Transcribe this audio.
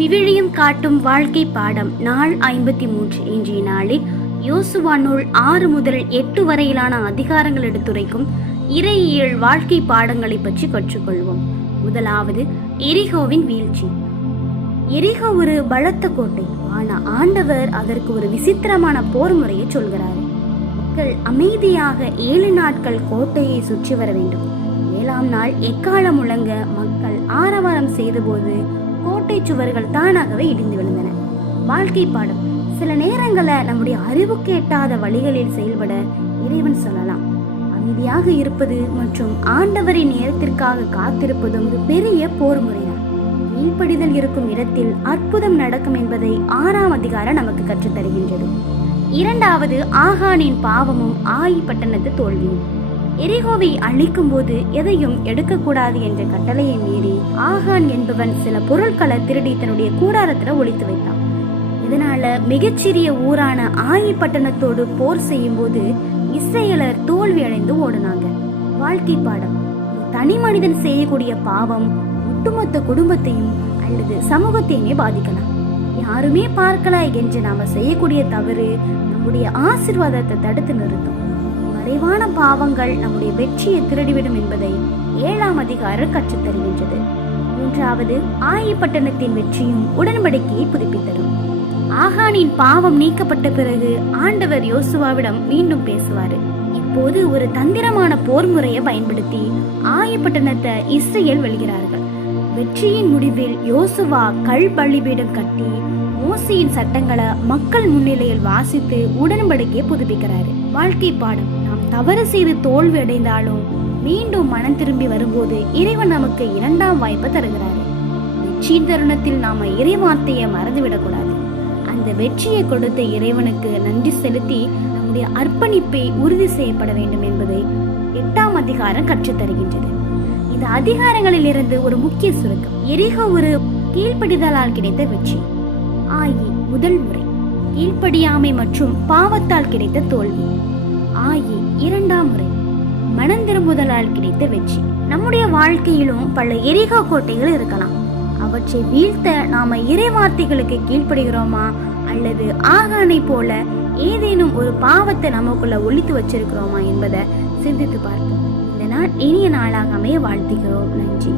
விவிலியம் காட்டும் வாழ்க்கை பாடம் நாள் 53. இன்றைய நாளில் யோசுவா நூல் 6 முதல் 8 வரையிலான அதிகாரங்கள் எடுத்துரைக்கும் இறையியல் வாழ்க்கை பாடங்களை பற்றி கற்றுக்கொள்வோம். முதலாவது, எரிகோவின் வீழ்ச்சி. எரிகோ ஒரு பலத்த கோட்டை. ஆனா ஆண்டவர் அதற்கு ஒரு விசித்திரமான போர் முறையை சொல்கிறார். மக்கள் அமைதியாக 7 நாட்கள் கோட்டையை சுற்றி வர வேண்டும். 7ஆம் நாள் எக்காலம் முழங்க மக்கள் ஆரவாரம் செய்தபோது கோட்டை சுவர்கள் தானாகவே இடிந்து விழுந்தன. வாழ்க்கை பாடம். சில நேரங்களில் நம்முடைய அறிவுக்கு எட்டாத வழிகளில் செயல்பட இறைவன் சொல்லலாம். அமைதியாக இருப்பது மற்றும் ஆண்டவரின் நேரத்திற்காக காத்திருப்பதும் ஒரு பெரிய போர் முறைதான். கீழ்ப்படிதல் இருக்கும் இடத்தில் அற்புதம் நடக்கும் என்பதை 6ஆம் அதிகாரம் நமக்கு கற்றுத்தருகின்றது. இரண்டாவது, ஆகானின் பாவமும் ஆயி பட்டணத்து தோல்வியும். எரிகோவை அழிக்கும் போது எதையும் எடுக்கக்கூடாது என்ற கட்டளையை மீறி ஆகான் என்பவன் சில பொருட்களை திருடி தன்னுடைய கூடாரத்துல ஒளித்து வைத்தான். இதனால மிகச்சிறிய ஊரான ஆயி பட்டணத்தோடு போர் செய்யும் போது இஸ்ரேலர் தோல்வி அடைந்து ஓடினாங்க. வாழ்க்கை பாடம். தனி மனிதன் செய்யக்கூடிய பாவம் ஒட்டுமொத்த குடும்பத்தையும் அல்லது சமூகத்தையுமே பாதிக்கலாம். யாருமே பார்க்கல என்று நாம செய்யக்கூடிய தவறு நம்முடைய ஆசீர்வாதத்தை தடுத்து நிறுத்தும். மறைவான பாவங்கள் நம்முடைய வெற்றியை திருடிவிடும் என்பதை 7ஆம் அதிகாரம் கற்றுத்தருகின்றது. மூன்றாவது, ஆயி பட்டணத்தின் வெற்றியும் உடன்படிக்கையை புதுப்பித்தரும். ஆகானின் பாவம் நீக்கப்பட்ட பிறகு ஆண்டவர் யோசுவாவிடம் மீண்டும் பேசுவாரு. இப்போது ஒரு தந்திரமான போர் முறையை பயன்படுத்தி ஆயி பட்டணத்தை இஸ்ரேல் வெல்கிறார்கள். வெற்றியின் முடிவில் யோசுவா கல் பலிபீடம் கட்டி மோசேயின் சட்டங்களை மக்கள் முன்னிலையில் வாசித்து உடன்படிக்கையை புதுப்பிக்கிறாரு. வாழ்க்கை பாடம். நாம் தவறு செய்து தோல்வி அடைந்தாலும் மீண்டும் மனம் திரும்பி வரும்போது இறைவன் நமக்கு 2ஆம் வாய்ப்பை தருகிறாரு. வெற்றியின் தருணத்தில் நாம இறைவார்த்தையை மறந்துவிடக்கூடாது. அந்த வெற்றியை கொடுத்த இறைவனுக்கு நன்றி செலுத்தி நம்முடைய அர்ப்பணிப்பை உறுதி செய்யப்பட வேண்டும் என்பதை 8ஆம் அதிகாரம் கற்றுத்தருகின்றது. இந்த அதிகாரங்களில் இருந்து ஒரு முக்கிய சுருக்கம். எரிகோ ஒரு கீழ்ப்படிதலால் கிடைத்த வெற்றி. ஆயி முதல் முறை கீழ்ப்படியாமை மற்றும் பாவத்தால் கிடைத்த தோல்வி. ஆயி 2ஆம் முறை மனம் திரும்புதலால் கிடைத்த வெற்றி. நம்முடைய வாழ்க்கையிலும் பல எரிகோ கோட்டைகள் இருக்கலாம். அவற்றை வீழ்த்த நாம இறைவார்த்தைகளுக்கு கீழ்ப்படுகிறோமா அல்லது ஆகானை போல ஏதேனும் ஒரு பாவத்தை நமக்குள்ள ஒளித்து வச்சிருக்கிறோமா என்பதை சிந்தித்து பார்ப்போம். இந்த நாள் இனிய நாளாக அமைய வாழ்த்துகிறோம். நன்றி.